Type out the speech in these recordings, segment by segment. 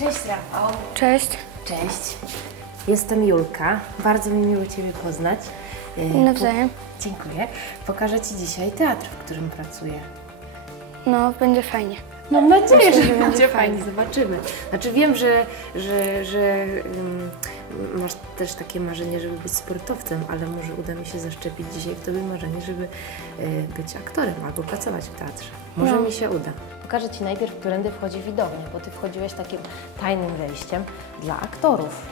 Cześć Rafał. Cześć. Cześć. Jestem Julka. Bardzo mi miło Ciebie poznać. E, Nawzajem. po- Dziękuję. Pokażę Ci dzisiaj teatr, w którym pracuję. No, będzie fajnie. Mam nadzieję, że że będzie będzie fajnie. fajnie. Zobaczymy. Znaczy wiem, że, że, że ym, masz też takie marzenie, żeby być sportowcem, ale może uda mi się zaszczepić dzisiaj w Tobie marzenie, żeby y, być aktorem albo pracować w teatrze. Może No. mi się uda. Pokażę Ci najpierw, którędy wchodzi widownia, bo Ty wchodziłeś takim tajnym wejściem dla aktorów.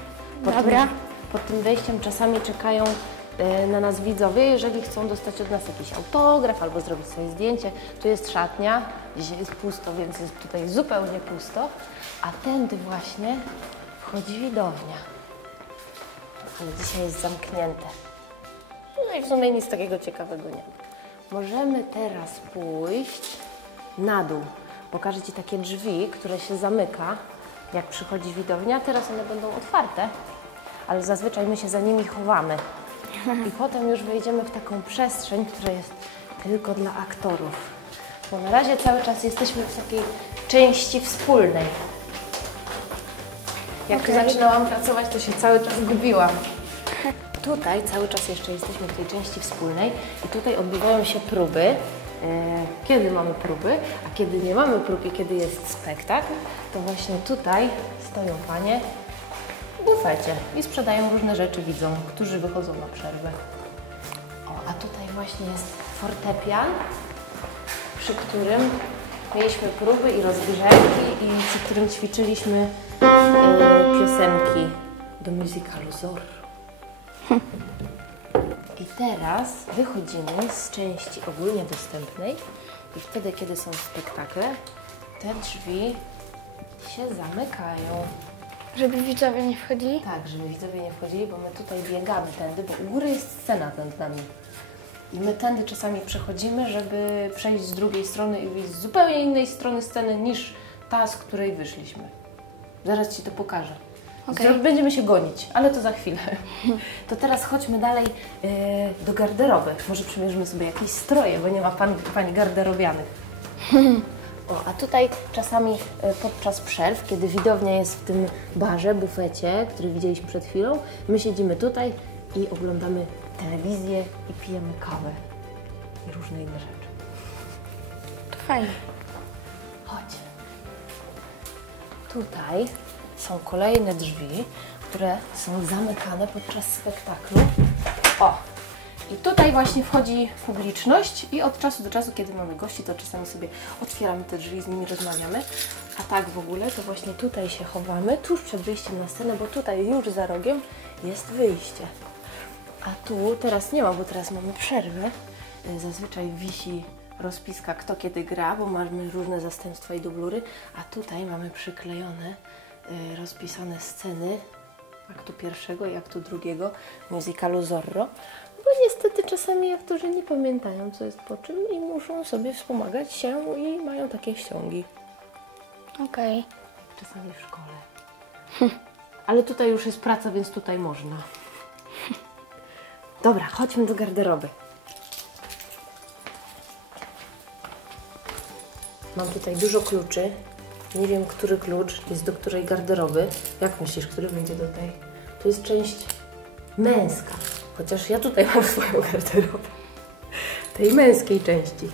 Pod Dobra. Tym, pod tym wejściem czasami czekają y, na nas widzowie, jeżeli chcą dostać od nas jakiś autograf albo zrobić sobie zdjęcie. Tu jest szatnia, dzisiaj jest pusto, więc jest tutaj zupełnie pusto, a tędy właśnie wchodzi widownia. Ale dzisiaj jest zamknięte. No i w sumie nic takiego ciekawego nie ma. Możemy teraz pójść na dół. Pokażę Ci takie drzwi, które się zamyka, jak przychodzi widownia. Teraz one będą otwarte, ale zazwyczaj my się za nimi chowamy. I potem już wejdziemy w taką przestrzeń, która jest tylko dla aktorów. Bo na razie cały czas jesteśmy w takiej części wspólnej. Jak Okej. zaczynałam pracować, to się cały czas gubiłam. Tutaj cały czas jeszcze jesteśmy w tej części wspólnej i tutaj odbywają się próby. E, Kiedy mamy próby, a kiedy nie mamy prób i kiedy jest spektakl, to właśnie tutaj stoją panie w bufecie i sprzedają różne rzeczy widzom, którzy wychodzą na przerwę. O, a tutaj właśnie jest fortepian, przy którym mieliśmy próby i rozgrzewki i przy którym ćwiczyliśmy e, piosenki do musicalu Zorro. Teraz wychodzimy z części ogólnie dostępnej i wtedy, kiedy są spektakle, te drzwi się zamykają. Żeby widzowie nie wchodzili? Tak, żeby widzowie nie wchodzili, bo my tutaj biegamy tędy, bo u góry jest scena nad nami. I my tędy czasami przechodzimy, żeby przejść z drugiej strony i wyjść z zupełnie innej strony sceny niż ta, z której wyszliśmy. Zaraz Ci to pokażę. Zro- Będziemy się gonić, ale to za chwilę. To teraz chodźmy dalej e, do garderoby. Może przymierzymy sobie jakieś stroje, bo nie ma pan, pani garderobianych. O, a tutaj czasami e, podczas przerw, kiedy widownia jest w tym barze, bufecie, który widzieliśmy przed chwilą, my siedzimy tutaj i oglądamy telewizję i pijemy kawę i różne inne rzeczy. To fajnie. Chodź. Tutaj są kolejne drzwi, które są zamykane podczas spektaklu. O! I tutaj właśnie wchodzi publiczność i od czasu do czasu, kiedy mamy gości, to czasami sobie otwieramy te drzwi z nimi rozmawiamy. A tak w ogóle, to właśnie tutaj się chowamy, tuż przed wyjściem na scenę, bo tutaj już za rogiem jest wyjście. A tu teraz nie ma, bo teraz mamy przerwę. Y, Zazwyczaj wisi rozpiska kto kiedy gra, bo mamy różne zastępstwa i dublury, a tutaj mamy przyklejone, rozpisane sceny aktu pierwszego i aktu drugiego musicalu Zorro, bo niestety czasami aktorzy nie pamiętają co jest po czym i muszą sobie wspomagać się i mają takie ściągi. Okej. Czasami w szkole. Ale tutaj już jest praca, więc tutaj można. Dobra, chodźmy do garderoby. Mam tutaj dużo kluczy. Nie wiem, który klucz jest do której garderoby. Jak myślisz, który będzie do tej? To jest część męska. Chociaż ja tutaj mam swoją garderobę. Tej męskiej części.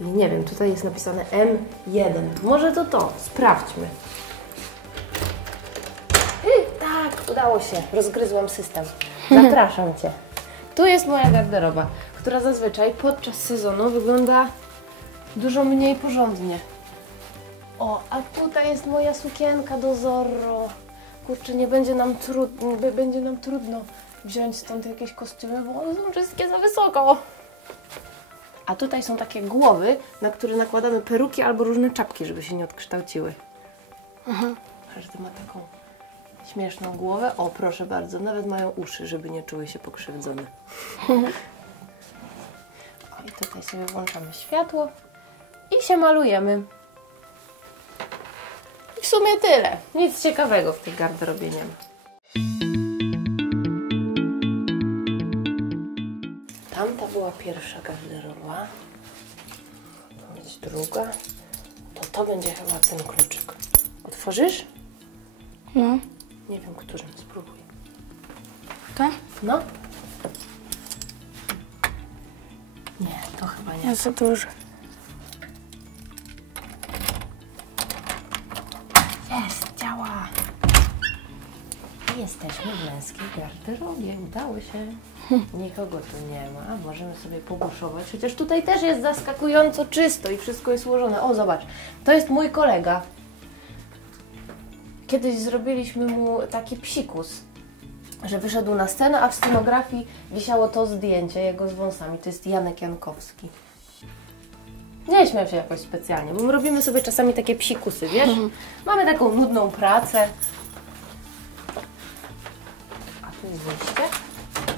I nie wiem, tutaj jest napisane M1. Może to to. Sprawdźmy. Y, tak, udało się. Rozgryzłam system. Zapraszam Cię. Tu jest moja garderoba, która zazwyczaj podczas sezonu wygląda dużo mniej porządnie. O, a tutaj jest moja sukienka do Zorro. Kurczę, nie będzie nam, trudno, będzie nam trudno wziąć stąd jakieś kostiumy, bo one są wszystkie za wysoko. A tutaj są takie głowy, na które nakładamy peruki albo różne czapki, żeby się nie odkształciły. Każdy ma taką śmieszną głowę. O, proszę bardzo, nawet mają uszy, żeby nie czuły się pokrzywdzone. O, i tutaj sobie włączamy światło i się malujemy. W sumie tyle. Nic ciekawego w tej garderobie nie ma. Tamta była pierwsza garderoba. To jest druga. To to będzie chyba ten kluczyk. Otworzysz? No. Nie wiem, którym spróbuj. To? No. Nie, to chyba nie. Jest za duży. Jesteśmy w męskiej garderobie. Udało się. Nikogo tu nie ma. Możemy sobie pobuszować. Chociaż tutaj też jest zaskakująco czysto i wszystko jest ułożone. O, zobacz. To jest mój kolega. Kiedyś zrobiliśmy mu taki psikus, że wyszedł na scenę, a w scenografii wisiało to zdjęcie jego z wąsami. To jest Janek Jankowski. Nie śmiał się jakoś specjalnie, bo my robimy sobie czasami takie psikusy, wiesz? Mamy taką nudną pracę. Jest wyjście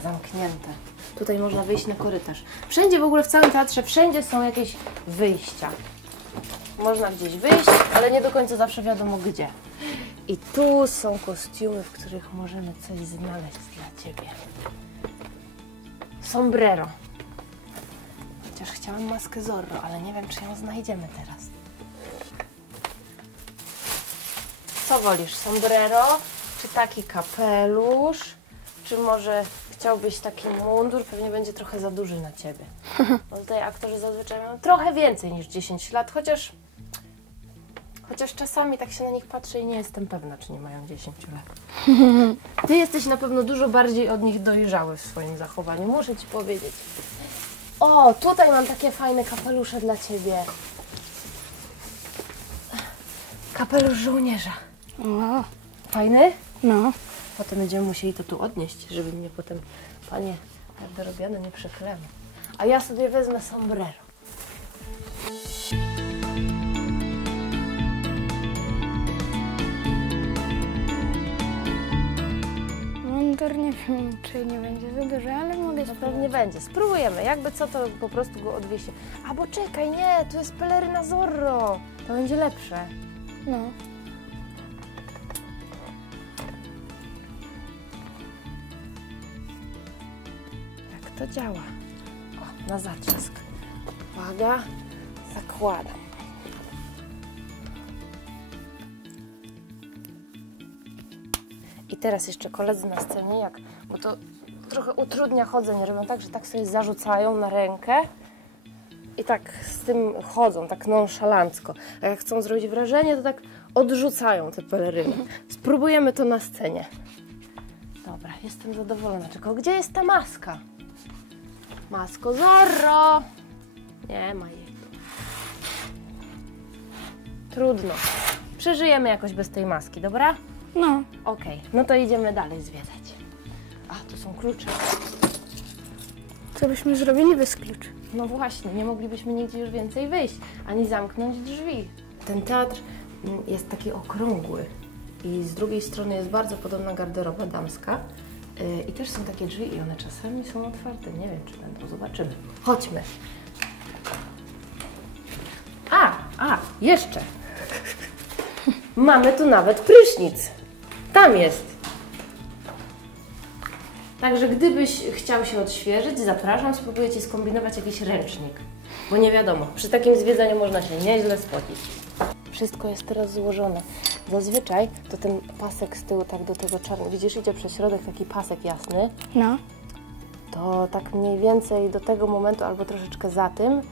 zamknięte. Tutaj można wyjść na korytarz. Wszędzie w ogóle w całym teatrze, wszędzie są jakieś wyjścia. Można gdzieś wyjść, ale nie do końca zawsze wiadomo gdzie. I tu są kostiumy, w których możemy coś znaleźć dla Ciebie. Sombrero. Chociaż chciałam maskę Zorro, ale nie wiem, czy ją znajdziemy teraz. Co wolisz, sombrero, czy taki kapelusz, czy może chciałbyś taki mundur? Pewnie będzie trochę za duży na Ciebie. Bo tutaj aktorzy zazwyczaj mają trochę więcej niż 10 lat, chociaż... Chociaż czasami tak się na nich patrzę i nie jestem pewna, czy nie mają 10 lat. Ty jesteś na pewno dużo bardziej od nich dojrzały w swoim zachowaniu, muszę Ci powiedzieć. O, tutaj mam takie fajne kapelusze dla Ciebie. Kapelusz żołnierza. O, Fajny? no. Potem będziemy musieli to tu odnieść, żeby mnie potem panie garderobiane nie przekleły. A ja sobie wezmę sombrero. Mundur nie wiem, czy nie będzie za duży, ale mogę No pewnie będzie. Spróbujemy. Jakby co, to po prostu go odwiesie. A bo czekaj, nie, tu jest peleryna Zorro. To będzie lepsze. No. To działa? O, na zacisk. Uwaga, zakładam. I teraz jeszcze koledzy na scenie, jak, bo to trochę utrudnia chodzenie, robią tak, że tak sobie zarzucają na rękę i tak z tym chodzą, tak nonszalancko. A jak chcą zrobić wrażenie, to tak odrzucają te peleryny. Spróbujemy to na scenie. Dobra, jestem zadowolona. Tylko gdzie jest ta maska? Masko Zorro! Nie ma jej. Trudno. Przeżyjemy jakoś bez tej maski, dobra? No. Okej, no to idziemy dalej zwiedzać. A, tu są klucze. Co byśmy zrobili bez kluczy? No właśnie, nie moglibyśmy nigdzie już więcej wyjść, ani zamknąć drzwi. Ten teatr mm, jest taki okrągły i z drugiej strony jest bardzo podobna garderoba damska. I też są takie drzwi i one czasami są otwarte. Nie wiem, czy będą. Zobaczymy. Chodźmy. A, a, jeszcze. Mamy tu nawet prysznic. Tam jest. Także gdybyś chciał się odświeżyć, zapraszam, spróbuję Ci skombinować jakiś ręcznik. Bo nie wiadomo, przy takim zwiedzaniu można się nieźle spocić. Wszystko jest teraz złożone. Zazwyczaj to ten pasek z tyłu tak do tego czarnego, widzisz, idzie przez środek taki pasek jasny, No. to tak mniej więcej do tego momentu albo troszeczkę za tym y,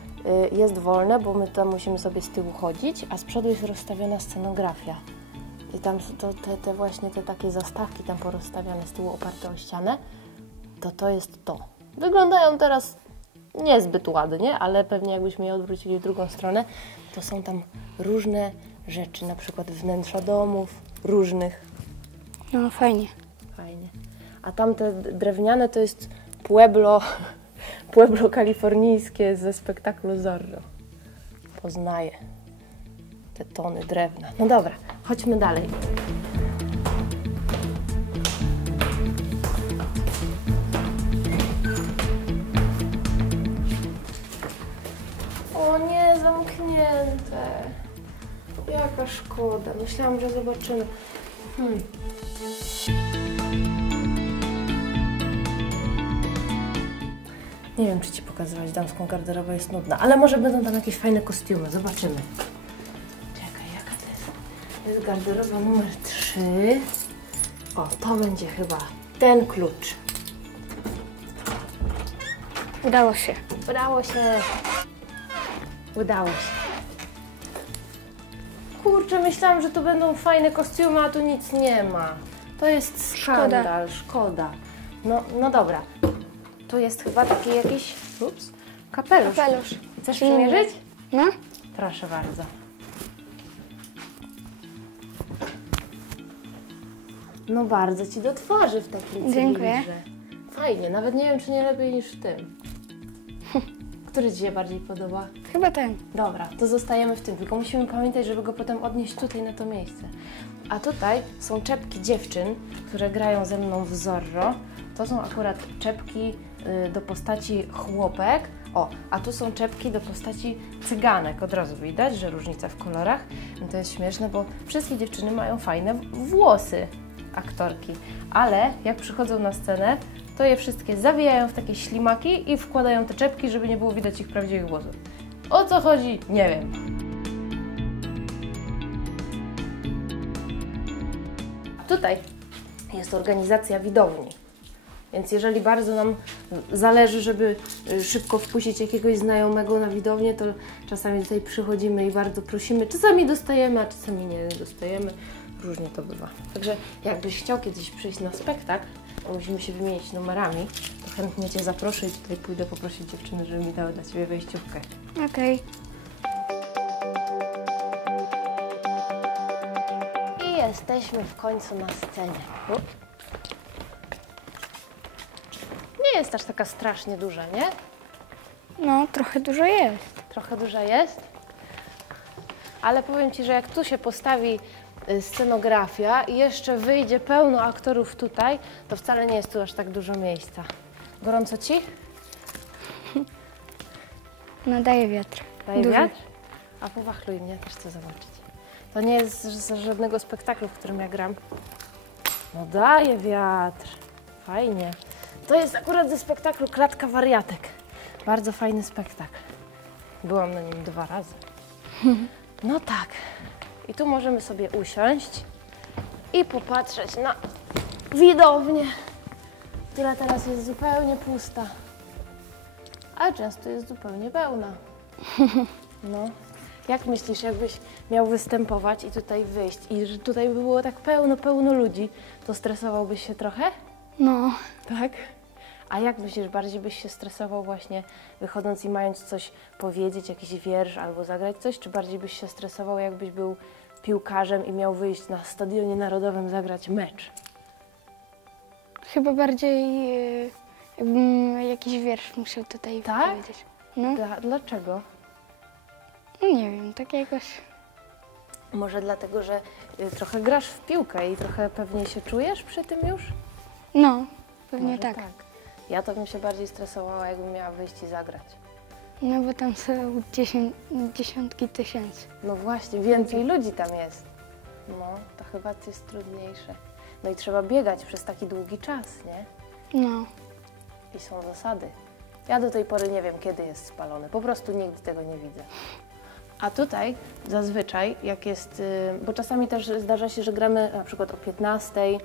jest wolne, bo my tam musimy sobie z tyłu chodzić, a z przodu jest rozstawiona scenografia. I tam to, te, te właśnie te takie zastawki tam porozstawiane z tyłu oparte o ścianę, to to jest to. Wyglądają teraz niezbyt ładnie, ale pewnie jakbyśmy je odwrócili w drugą stronę, to są tam różne rzeczy, na przykład wnętrza domów, różnych. No, fajnie. Fajnie. A tamte drewniane to jest Pueblo, Pueblo kalifornijskie ze spektaklu Zorro. Poznaję te tony drewna. No dobra, chodźmy dalej. Jaka szkoda. Myślałam, że zobaczymy. Hmm. Nie wiem, czy Ci pokazywać damską garderobę jest nudna, ale może będą tam jakieś fajne kostiumy. Zobaczymy. Czekaj, jaka to jest? To jest garderoba numer 3. Trzy. O, to będzie chyba ten klucz. Udało się. Udało się. Udało się. Kurczę, myślałam, że tu będą fajne kostiumy, a tu nic nie ma. To jest skandal, szkoda. No, no dobra. Tu jest chyba taki jakiś ups, kapelusz. Kapelusz. Chcesz przymierzyć? No? Proszę bardzo. No bardzo Ci do twarzy w takim Dziękuję. cywilirze. Fajnie, nawet nie wiem, czy nie lepiej niż w tym. Który Ci się bardziej podoba? Chyba ten. Dobra, to zostajemy w tym, tylko musimy pamiętać, żeby go potem odnieść tutaj na to miejsce. A tutaj są czepki dziewczyn, które grają ze mną w Zorro. To są akurat czepki y, do postaci chłopek. O, a tu są czepki do postaci cyganek. Od razu widać, że różnica w kolorach. No to jest śmieszne, bo wszystkie dziewczyny mają fajne włosy aktorki, ale jak przychodzą na scenę, to je wszystkie zawijają w takie ślimaki i wkładają te czepki, żeby nie było widać ich prawdziwych włosów. O co chodzi? Nie wiem. Tutaj jest organizacja widowni. Więc jeżeli bardzo nam zależy, żeby y, szybko wpuścić jakiegoś znajomego na widownię, to czasami tutaj przychodzimy i bardzo prosimy. Czasami dostajemy, a czasami nie dostajemy. Różnie to bywa. Także jakbyś chciał kiedyś przyjść na spektakl, musimy się wymienić numerami, to chętnie Cię zaproszę i tutaj pójdę poprosić dziewczyny, żeby mi dały dla Ciebie wejściówkę. Okej. I jesteśmy w końcu na scenie. Nie jest aż taka strasznie duża, nie? No, trochę dużo jest. Trochę duża jest. Ale powiem Ci, że jak tu się postawi scenografia i jeszcze wyjdzie pełno aktorów tutaj, to wcale nie jest tu aż tak dużo miejsca. Gorąco Ci? No, daje wiatr. Daje Duży. wiatr? A powachluj mnie, też chcę zobaczyć. To nie jest z z żadnego spektaklu, w którym ja gram. No daje wiatr. Fajnie. To jest akurat ze spektaklu Klatka Wariatek. Bardzo fajny spektakl. Byłam na nim dwa razy. No tak. I tu możemy sobie usiąść i popatrzeć na widownię, która teraz jest zupełnie pusta. A często jest zupełnie pełna. No. Jak myślisz, jakbyś miał występować i tutaj wyjść i że tutaj by było tak pełno, pełno ludzi, to stresowałbyś się trochę? No, Tak. A jak myślisz, bardziej byś się stresował właśnie wychodząc i mając coś powiedzieć, jakiś wiersz albo zagrać coś, czy bardziej byś się stresował, jakbyś był piłkarzem i miał wyjść na stadionie narodowym zagrać mecz? chyba bardziej e, jakbym jakiś wiersz musiał tutaj Tak? powiedzieć. No, Dla, dlaczego? no, nie wiem, tak jakoś... Może dlatego, że y, trochę grasz w piłkę i trochę pewnie się czujesz przy tym już? No, pewnie Może tak. Ja to bym się bardziej stresowała, jakbym miała wyjść i zagrać. No, bo tam są dziesię- dziesiątki tysięcy. No właśnie, więcej ludzi tam jest. No, to chyba jest trudniejsze. No i trzeba biegać przez taki długi czas, nie? No, I są zasady. Ja do tej pory nie wiem, kiedy jest spalony. Po prostu nigdy tego nie widzę. A tutaj zazwyczaj, jak jest, y, bo czasami też zdarza się, że gramy na przykład o 15, e,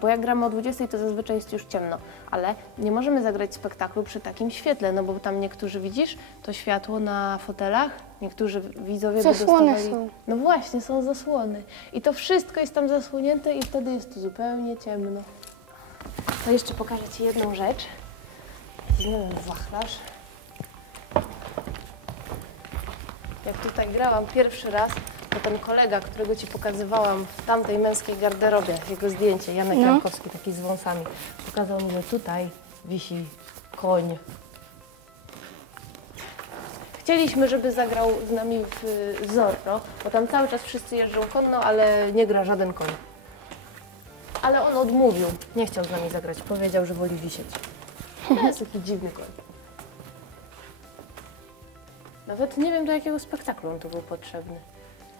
bo jak gramy o 20, to zazwyczaj jest już ciemno, ale nie możemy zagrać spektaklu przy takim świetle, no bo tam niektórzy widzisz to światło na fotelach, niektórzy widzowie by Zasłony dostawali... są. No właśnie, są zasłony. I to wszystko jest tam zasłonięte i wtedy jest tu zupełnie ciemno. To jeszcze pokażę Ci jedną rzecz. Weźmiemy wachlarz. Jak tutaj grałam pierwszy raz, to ten kolega, którego Ci pokazywałam w tamtej męskiej garderobie, jego zdjęcie, Janek No. Jankowski, taki z wąsami, pokazał mi, że tutaj wisi koń. Chcieliśmy, żeby zagrał z nami w y, Zorro, bo tam cały czas wszyscy jeżdżą konno, ale nie gra żaden koń. Ale on odmówił, nie chciał z nami zagrać, powiedział, że woli wisieć. To jest taki dziwny koń. Nawet nie wiem, do jakiego spektaklu on tu był potrzebny.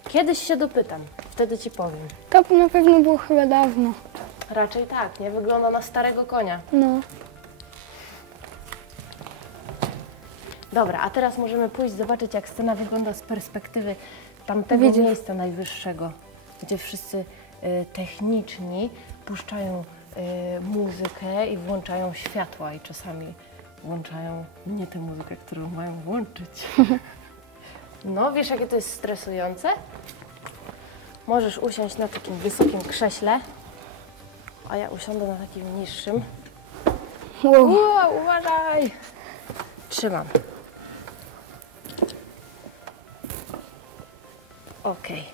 Kiedyś się dopytam, wtedy ci powiem. to na pewno było chyba dawno. Raczej tak, nie wygląda na starego konia. No, Dobra, a teraz możemy pójść zobaczyć, jak scena wygląda z perspektywy tamtego Widzisz. miejsca najwyższego, gdzie wszyscy y, techniczni puszczają y, muzykę i włączają światła i czasami włączają nie tę muzykę, którą mają włączyć. No, wiesz jakie to jest stresujące? Możesz usiąść na takim wysokim krześle, a ja usiądę na takim niższym. Wow. Ua, uważaj! Trzymam. Okej,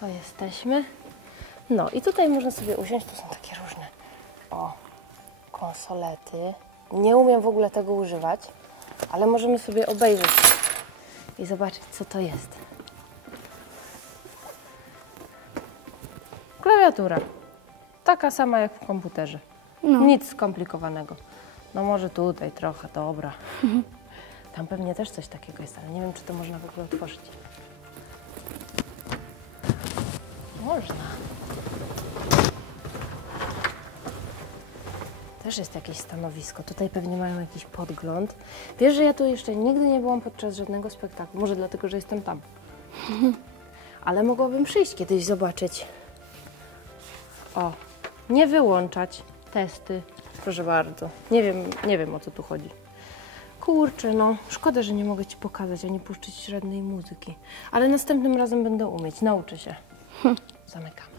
to jesteśmy. No i tutaj można sobie usiąść, tu są takie różne, o, konsolety. Nie umiem w ogóle tego używać, ale możemy sobie obejrzeć i zobaczyć, co to jest. Klawiatura. Taka sama jak w komputerze. No. Nic skomplikowanego. No może tutaj trochę, dobra. Tam pewnie też coś takiego jest, ale nie wiem, czy to można w ogóle otworzyć. Można. Też jest jakieś stanowisko. Tutaj pewnie mają jakiś podgląd. Wiesz, że ja tu jeszcze nigdy nie byłam podczas żadnego spektaklu. Może dlatego, że jestem tam. Ale mogłabym przyjść kiedyś zobaczyć. O, nie wyłączać testy. Proszę bardzo. Nie wiem, nie wiem o co tu chodzi. Kurczę, no, szkoda, że nie mogę Ci pokazać ani puszczyć żadnej muzyki. Ale następnym razem będę umieć, nauczę się. Zamykamy.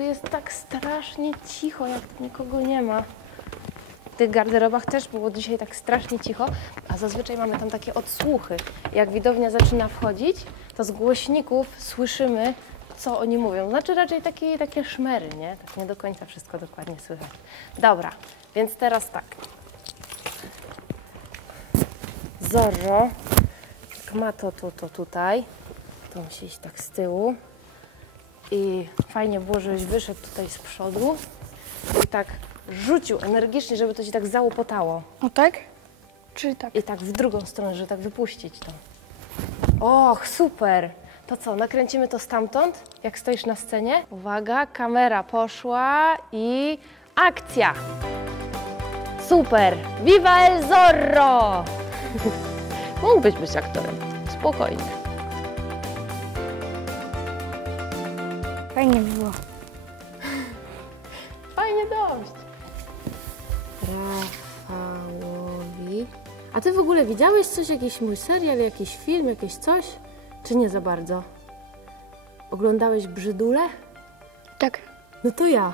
Tu jest tak strasznie cicho, jak nikogo nie ma. W tych garderobach też było dzisiaj tak strasznie cicho, a zazwyczaj mamy tam takie odsłuchy. Jak widownia zaczyna wchodzić, to z głośników słyszymy, co oni mówią. Znaczy raczej takie, takie szmery, nie? Tak nie do końca wszystko dokładnie słychać. Dobra, więc teraz tak. Zorro, ma to, to, to tutaj, to musi iść tak z tyłu. I fajnie było, żebyś wyszedł tutaj z przodu i tak rzucił energicznie, żeby to ci tak załopotało. O tak? Czy tak? I tak w drugą stronę, żeby tak wypuścić to. Och, super! To co, nakręcimy to stamtąd, jak stoisz na scenie? Uwaga, kamera poszła i akcja! Super! Viva el Zorro! Mógłbyś być aktorem, spokojnie. Fajnie by było. Fajnie dość. Rafałowi. A ty w ogóle widziałeś coś, jakiś mój serial, jakiś film, jakieś coś? Czy nie za bardzo? Oglądałeś Brzydule? Tak. No to ja.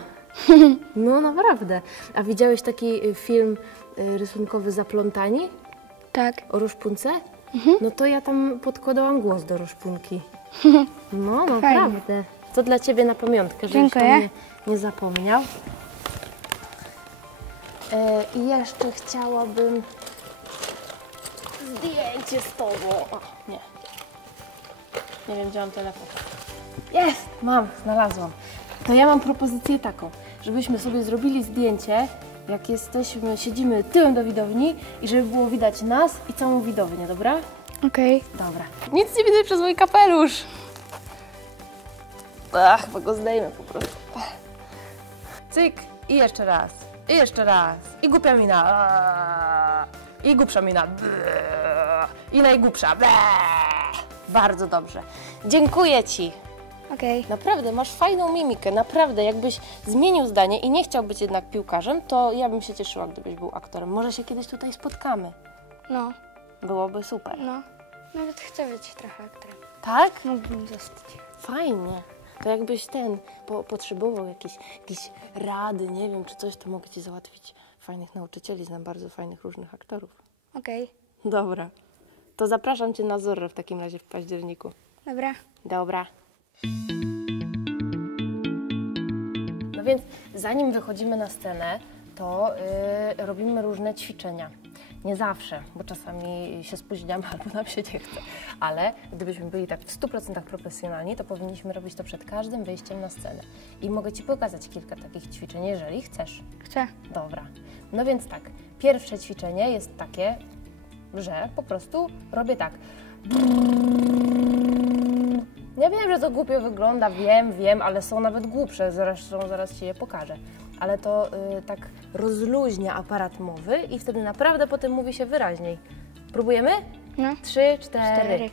No naprawdę. A widziałeś taki y, film y, rysunkowy Zaplątani Tak. o Roszpunce? No to ja tam podkładałam głos do Roszpunki. No naprawdę. To dla Ciebie na pamiątkę, żebyś Dziękuję. nie, nie zapomniał. E, I jeszcze chciałabym zdjęcie z Tobą. O, nie. Nie wiem, gdzie mam telefon. Jest! Mam, znalazłam. To ja mam propozycję taką, żebyśmy sobie zrobili zdjęcie, jak jesteśmy, siedzimy tyłem do widowni i żeby było widać nas i całą widownię, dobra? Okej. Dobra. Nic nie widzę przez mój kapelusz. Ach, bo go zdejmę po prostu. Cyk i jeszcze raz. I jeszcze raz. I głupia mina. I głupsza mina. I najgłupsza. Bardzo dobrze. Dziękuję Ci. Okej. Naprawdę, masz fajną mimikę, naprawdę. Jakbyś zmienił zdanie i nie chciał być jednak piłkarzem, to ja bym się cieszyła, gdybyś był aktorem. Może się kiedyś tutaj spotkamy. No, Byłoby super. no. Nawet chcę być trochę aktorem. Tak? Mógłbym zostać. Fajnie. To jakbyś ten po, potrzebował jakieś, jakieś rady, nie wiem, czy coś, to mogę Ci załatwić fajnych nauczycieli. Znam bardzo fajnych różnych aktorów. Okej. Dobra. To zapraszam Cię na Zorro w takim razie w październiku. Dobra. Dobra. No więc zanim wychodzimy na scenę, to y, robimy różne ćwiczenia. Nie zawsze, bo czasami się spóźniamy albo nam się nie chce. Ale gdybyśmy byli tak w 100% profesjonalni, to powinniśmy robić to przed każdym wyjściem na scenę. I mogę Ci pokazać kilka takich ćwiczeń, jeżeli chcesz. Chcę. Dobra. No więc tak, pierwsze ćwiczenie jest takie, że po prostu robię tak. Ja wiem, że to głupio wygląda, wiem, wiem, ale są nawet głupsze, zresztą zaraz Ci je pokażę. Ale to y, tak rozluźnia aparat mowy i wtedy naprawdę potem mówi się wyraźniej. Próbujemy? No. Trzy, cztery. Cztery.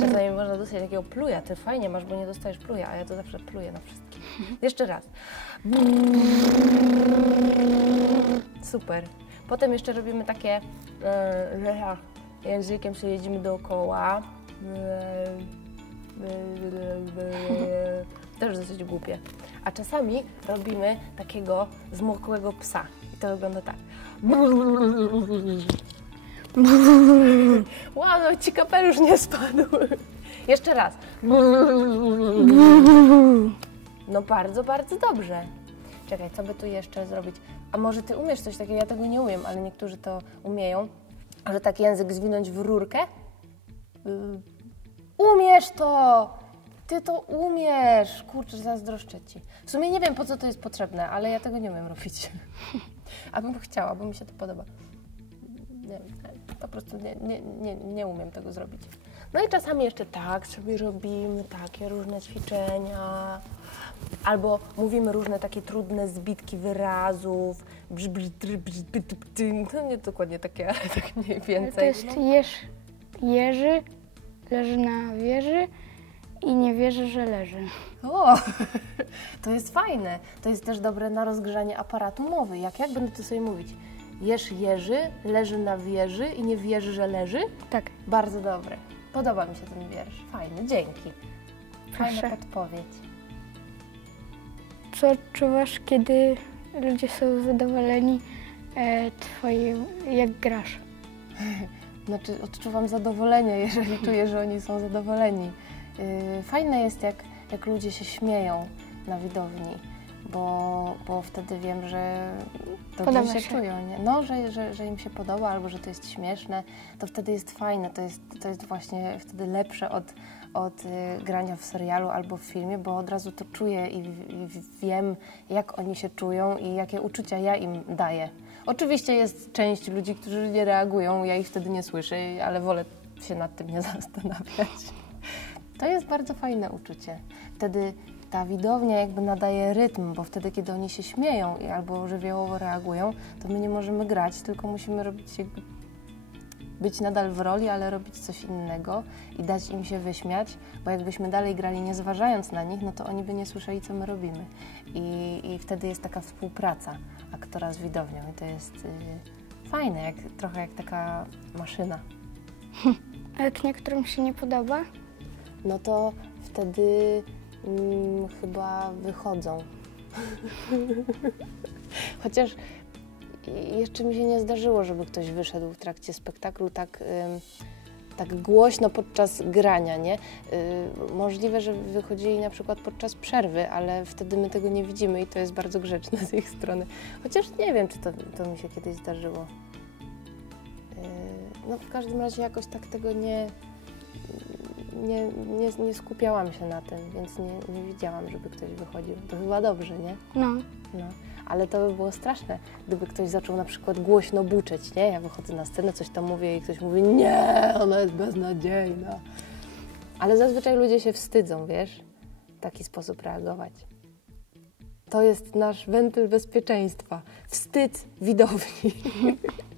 Czasami można dostać takiego pluja. Ty fajnie masz, bo nie dostajesz pluja, a ja to zawsze pluję na wszystkim. Jeszcze raz. Super. Potem jeszcze robimy takie, tak, językiem jedziemy dookoła. Też dosyć głupie. A czasami robimy takiego zmokłego psa. I to wygląda tak. Wow, no ci kapelusz nie spadł. Jeszcze raz. No bardzo, bardzo dobrze. Czekaj, co by tu jeszcze zrobić? A może ty umiesz coś takiego? Ja tego nie umiem, ale niektórzy to umieją. Ale tak język zwinąć w rurkę? Y, Umiesz to! Ty to umiesz! Kurczę, zazdroszczę ci. W sumie nie wiem, po co to jest potrzebne, ale ja tego nie umiem robić. A bym chciała, bo mi się to podoba. Nie, po prostu nie, nie, nie, nie umiem tego zrobić. No i czasami jeszcze tak sobie robimy takie różne ćwiczenia. Albo mówimy różne takie trudne zbitki wyrazów. Brz, brz, brz. No nie dokładnie takie, ale tak mniej Ale to więcej. jest jeż, jeży, leży na wieży i nie wierzy, że leży. O, to jest fajne. To jest też dobre na rozgrzanie aparatu mowy. Jak, jak będę to sobie mówić? Jesz jeży, leży na wieży i nie wierzy, że leży? Tak. Bardzo dobre. Podoba mi się ten wiersz. Fajny, dzięki. Fajna Proszę. podpowiedź. Co odczuwasz, kiedy ludzie są zadowoleni e, twoim, jak grasz? Znaczy, odczuwam zadowolenie, jeżeli czuję, że oni są zadowoleni. Yy, Fajne jest, jak, jak ludzie się śmieją na widowni, bo, bo wtedy wiem, że dobrze Podoba się, się. czują. Nie? No, że, że, że im się podoba albo że to jest śmieszne, to wtedy jest fajne. To jest, to jest właśnie wtedy lepsze od, od y, grania w serialu albo w filmie, bo od razu to czuję i, wiem, jak oni się czują i jakie uczucia ja im daję. Oczywiście jest część ludzi, którzy nie reagują, ja ich wtedy nie słyszę, ale wolę się nad tym nie zastanawiać. To jest bardzo fajne uczucie. Wtedy ta widownia jakby nadaje rytm, bo wtedy, kiedy oni się śmieją albo żywiołowo reagują, to my nie możemy grać, tylko musimy robić jakby być nadal w roli, ale robić coś innego i dać im się wyśmiać, bo jakbyśmy dalej grali nie zważając na nich, no to oni by nie słyszeli, co my robimy. I, i wtedy jest taka współpraca aktora z widownią i to jest y, fajne, jak, trochę jak taka maszyna. A jak niektórym się nie podoba? no to wtedy mm, chyba wychodzą. Chociaż jeszcze mi się nie zdarzyło, żeby ktoś wyszedł w trakcie spektaklu tak, tak głośno podczas grania, nie? Y, możliwe, że wychodzili na przykład podczas przerwy, ale wtedy my tego nie widzimy i to jest bardzo grzeczne z ich strony. Chociaż nie wiem, czy to, to mi się kiedyś zdarzyło. Y, no w każdym razie jakoś tak tego nie, nie, nie, nie skupiałam się na tym, więc nie, nie widziałam, żeby ktoś wychodził. To chyba dobrze, nie? No. No. Ale to by było straszne, gdyby ktoś zaczął na przykład głośno buczeć, nie? Ja wychodzę na scenę, coś tam mówię i ktoś mówi, nie, ona jest beznadziejna. Ale zazwyczaj ludzie się wstydzą, wiesz? W taki sposób reagować. To jest nasz wentyl bezpieczeństwa. Wstyd widowni.